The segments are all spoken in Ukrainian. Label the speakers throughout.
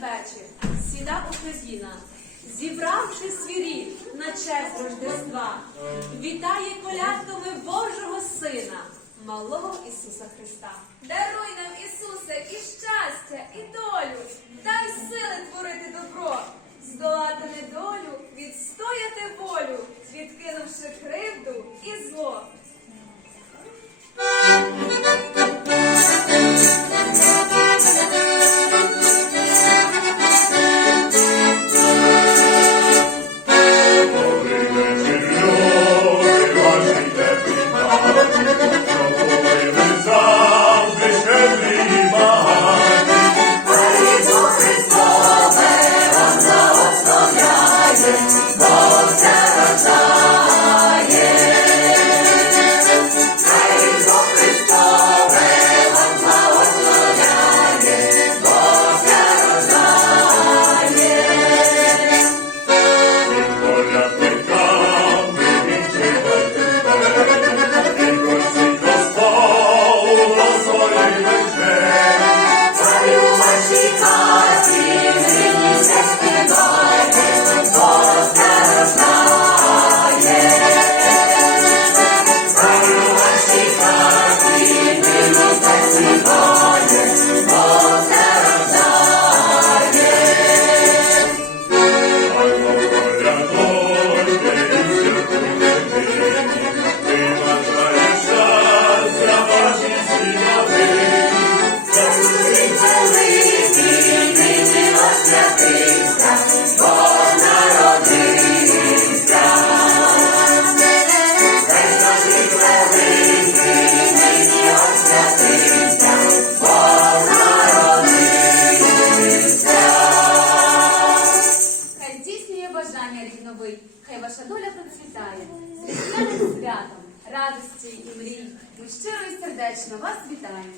Speaker 1: вечір у Україна, зібравши свірі на честь Рождества, вітає колядками Божого Сина, малого Ісуса Христа.
Speaker 2: Даруй нам, Ісусе, і щастя, і долю, дай сили творити добро, здолати недолю, відстояти волю, відкинувши
Speaker 3: крик. time.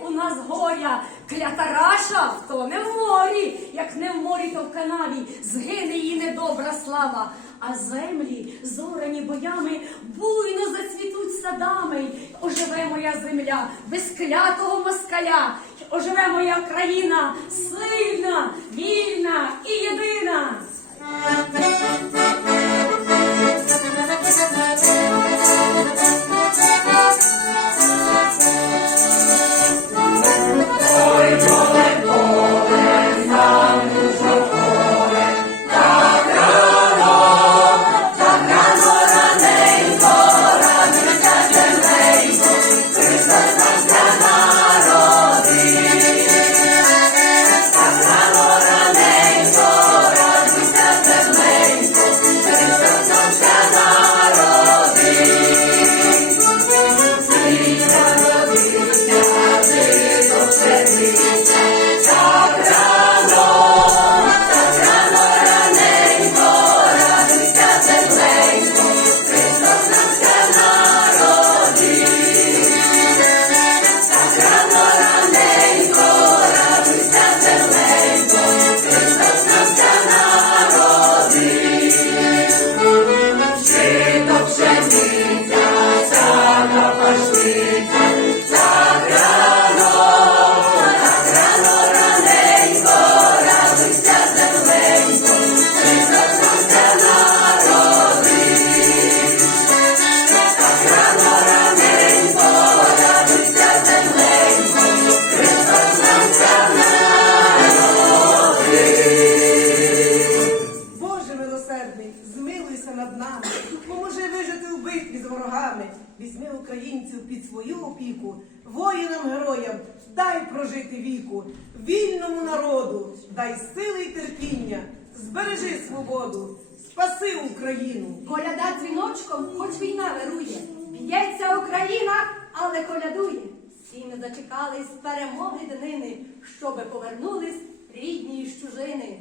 Speaker 3: У нас горя. Клята раша втоне в морі, як не в морі, то в канаві, згине її недобра слава. А землі, зорані боями, буйно зацвітуть садами. Оживе моя земля без клятого москаля. Оживе моя країна сильна, вільна і єдина.
Speaker 1: із
Speaker 4: ворогами, візьми українців під свою опіку, воїнам героям дай прожити віку, вільному народу дай сили й терпіння, збережи свободу, спаси Україну.
Speaker 3: Коляда дзвіночком, хоч війна вирує, б'ється Україна, але колядує. Всі ми зачекались перемоги днини, щоби повернулись рідні з чужини.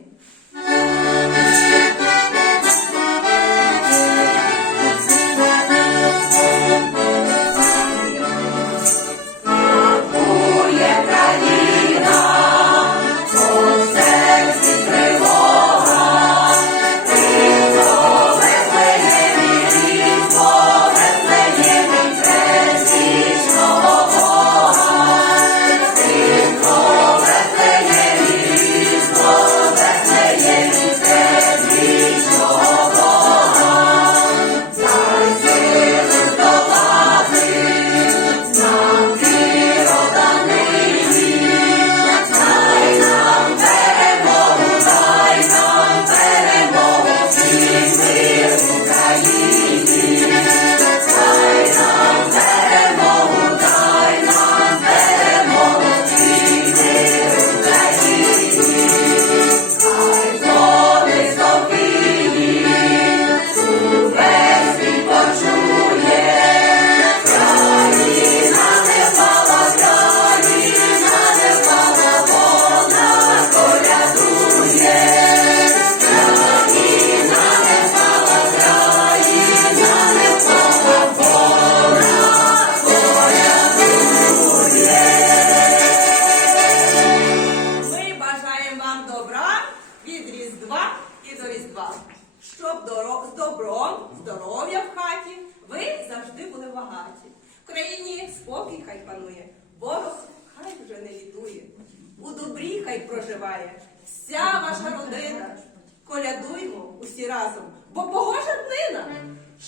Speaker 5: Панує, ворог хай вже не літує. У добрі хай проживає вся ваша родина. Колядуймо усі разом, бо погожа днина.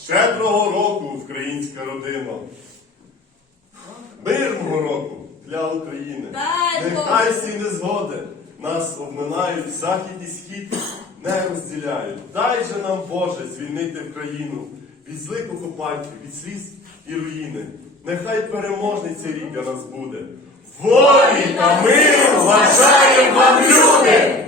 Speaker 6: Щедрого року, українська родина. Мирного року для України.
Speaker 5: Дай.
Speaker 6: Нехай всі незгоди нас обминають, захід і схід не розділяють. Дай же нам, Боже, звільнити Україну від злих окупантів, від сліз і руїни. Нехай переможний цей рік для нас буде. Волі та миру бажаємо вам люди!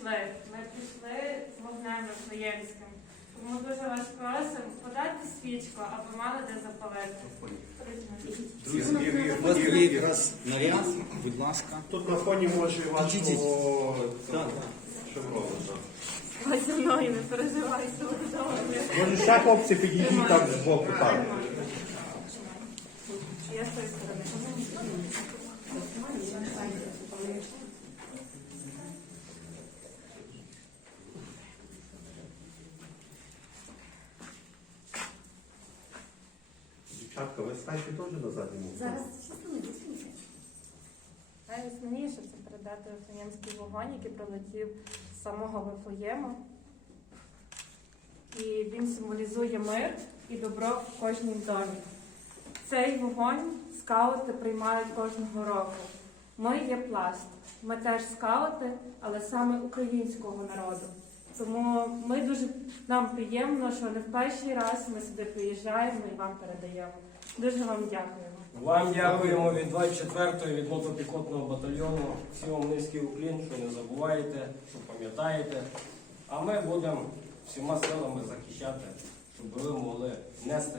Speaker 7: Прийшли. Ми прийшли з вогнем Вифлеємським. Тому дуже вас просимо подати свічку, аби мали де запалити.
Speaker 8: У вас є якраз наряд, будь ласка.
Speaker 9: Тут на фоні може вашого шеврону.
Speaker 7: Ось зі мною не переживайте.
Speaker 9: Може ще хлопці підійдіть так з боку так.
Speaker 7: Я з тої сторони.
Speaker 9: Дівчатка, теж на задньому.
Speaker 3: Зараз частину дізнуся.
Speaker 7: Найосновніше це передати Вифлеємський вогонь, який прилетів з самого Вифлеєму. І він символізує мир і добро в кожній домі. Цей вогонь скаути приймають кожного року. Ми є пласт. Ми теж скаути, але саме українського народу. Тому ми дуже нам приємно, що не в перший раз ми сюди приїжджаємо і вам передаємо. Дуже вам дякуємо.
Speaker 10: Вам дякуємо від 24-ї від мотопіхотного батальйону. Всі вам низький уклін, що не забуваєте, що пам'ятаєте. А ми будемо всіма силами захищати, щоб ви могли нести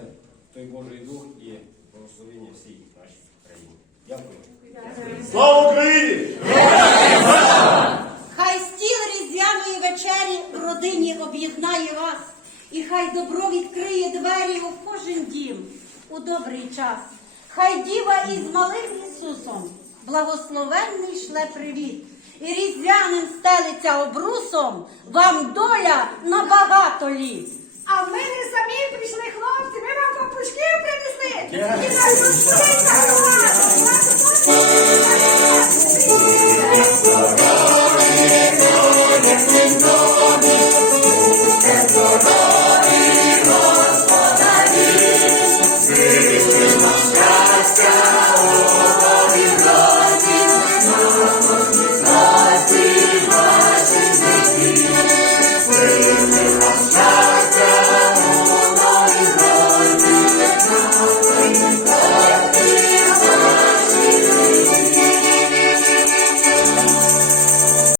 Speaker 10: той Божий дух і
Speaker 11: благословенний шле привіт. І різдвяним стелиться обрусом, вам доля на багато літ.
Speaker 12: А ми не самі прийшли хлопці, ми вам папушки принесли. І нас Yes.